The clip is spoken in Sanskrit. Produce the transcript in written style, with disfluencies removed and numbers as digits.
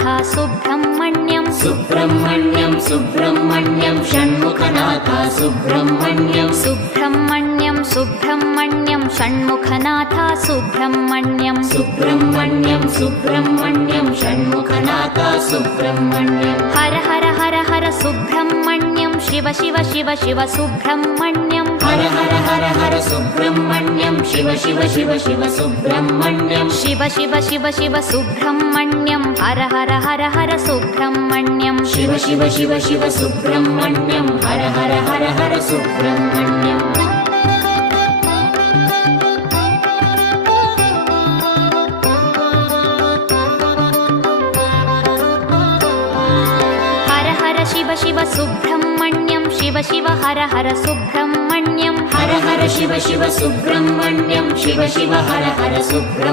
षण्मुखनाथ सुब्रह्मण्यं सुब्रह्मण्यं सुब्रह्मण्यं षण्मुखनाथ सुब्रह्मण्यं सुब्रह्मण्यं सुब्रह्मण्यं षण्मुखनाथ सुब्रह्मण्यं सुब्रह्मण्यं सुब्रह्मण्यं षण्मुखनाथ सुब्रह्मण्यं हर हर हर हर सुब्रह्मण्यं शिव शिव शिव शिव सुब्रह्मण्यं हर हर हर हर सुब्रह्मण्यं शिव शिव शिव शिव सुब्रह्मण्यं शिव शिव शिव शिव सुब्रह्मण्यं हर हर हर हर सुब्रह्मण्यं शिव शिव शिव शिव सुब्रह्मण्यं हर हर हर हर सुब्रह्मण्यं हर हर शिव शिव सुब्रह्मण्यं शिव शिव हर हर सुब्रह्मण्यं हर हर शिव शिव सुब्रह्मण्यं शिव शिव हर हर सुब्रह्मण्यं